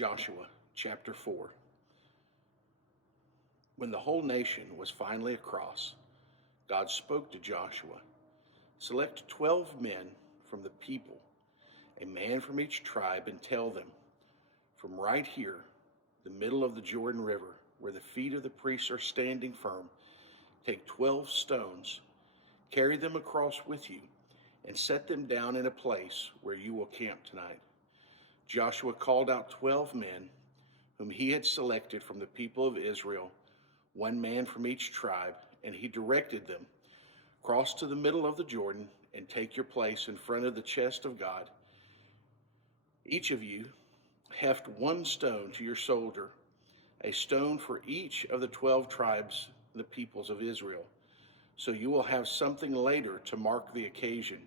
Joshua chapter 4. When the whole nation was finally across, God spoke to Joshua. Select 12 men from the people, a man from each tribe, and tell them, from right here, the middle of the Jordan River, where the feet of the priests are standing firm, take 12 stones, carry them across with you, and set them down in a place where you will camp tonight. Joshua called out 12 men, whom he had selected from the people of Israel, one man from each tribe, and he directed them, cross to the middle of the Jordan and take your place in front of the chest of God. Each of you heft one stone to your shoulder, a stone for each of the 12 tribes, the peoples of Israel. So you will have something later to mark the occasion.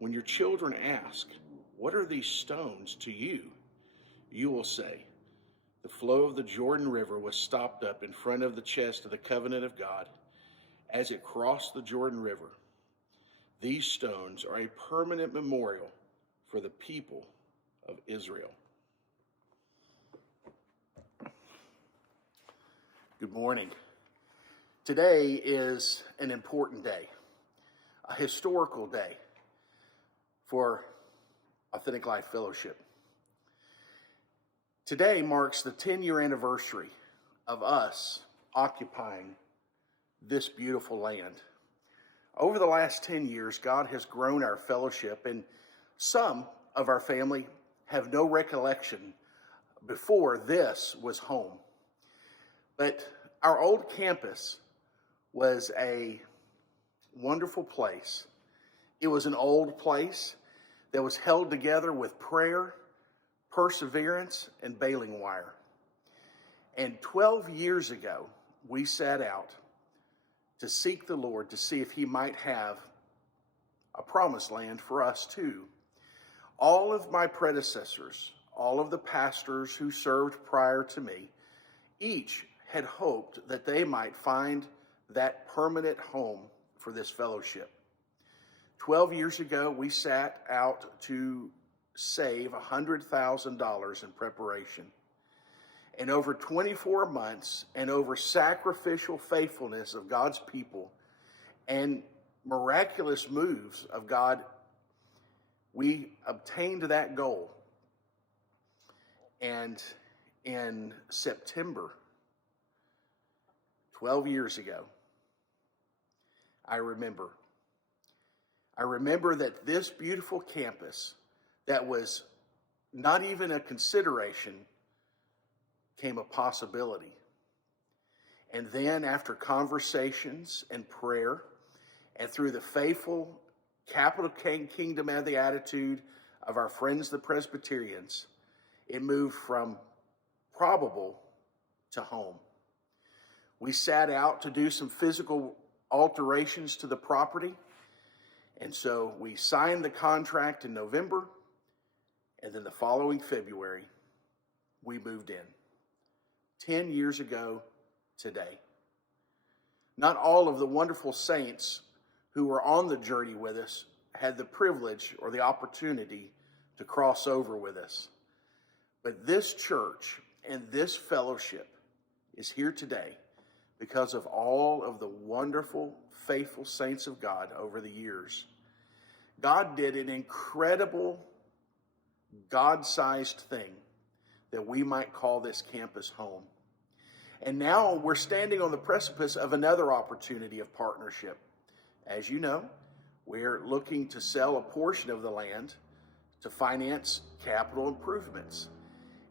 When your children ask, "What are these stones to you?" you will say, "The flow of the Jordan River was stopped up in front of the chest of the covenant of God as it crossed the Jordan River. These stones are a permanent memorial for the people of Israel." Good morning. Today is an important day, a historical day for Authentic Life Fellowship. Today marks the 10-year anniversary of us occupying this beautiful land. Over the last 10 years, God has grown our fellowship, and some of our family have no recollection before this was home. But our old campus was a wonderful place. It was an old place that was held together with prayer, perseverance, and baling wire. And 12 years ago, we set out to seek the Lord to see if he might have a promised land for us too. All of my predecessors, all of the pastors who served prior to me, each had hoped that they might find that permanent home for this fellowship. 12 years ago, we set out to save $100,000 in preparation. And over 24 months and over sacrificial faithfulness of God's people and miraculous moves of God, we obtained that goal. And in September, 12 years ago, I remember that this beautiful campus that was not even a consideration came a possibility. And then after conversations and prayer, and through the faithful capital kingdom and the attitude of our friends the Presbyterians, it moved from probable to home. We sat out to do some physical alterations to the property, and so we signed the contract in November, and then the following February, we moved in. 10 years ago today. Not all of the wonderful saints who were on the journey with us had the privilege or the opportunity to cross over with us. But this church and this fellowship is here today because of all of the wonderful, faithful saints of God over the years. God did an incredible, God-sized thing that we might call this campus home. And now we're standing on the precipice of another opportunity of partnership. As you know, we're looking to sell a portion of the land to finance capital improvements.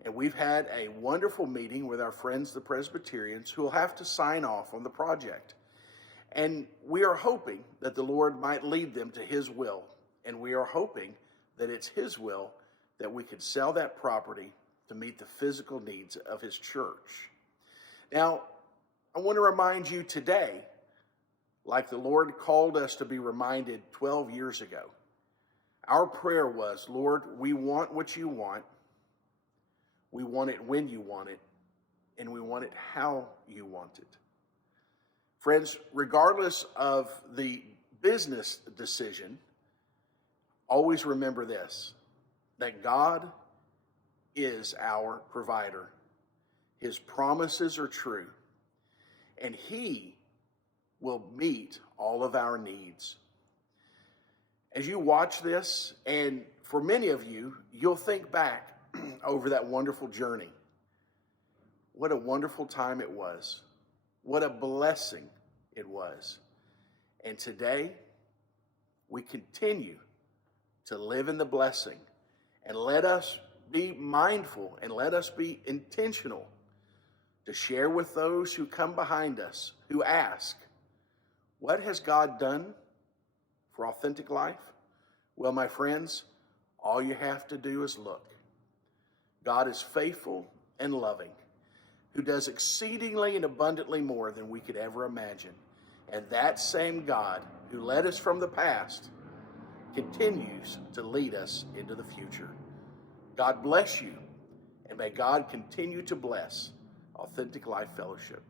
And we've had a wonderful meeting with our friends, the Presbyterians, who will have to sign off on the project. And we are hoping that the Lord might lead them to his will. And we are hoping that it's his will that we could sell that property to meet the physical needs of his church. Now, I want to remind you today, like the Lord called us to be reminded 12 years ago, our prayer was, Lord, we want what you want. We want it when you want it, and we want it how you want it. Friends, regardless of the business decision, always remember this, that God is our provider. His promises are true, and He will meet all of our needs. As you watch this, and for many of you, you'll think back over that wonderful journey. What a wonderful time it was. What a blessing it was. And today, we continue to live in the blessing. And let us be mindful and let us be intentional to share with those who come behind us, who ask, what has God done for Authentic Life? Well, my friends, all you have to do is look. God is faithful and loving, who does exceedingly and abundantly more than we could ever imagine. And that same God who led us from the past continues to lead us into the future. God bless you, and may God continue to bless Authentic Life Fellowship.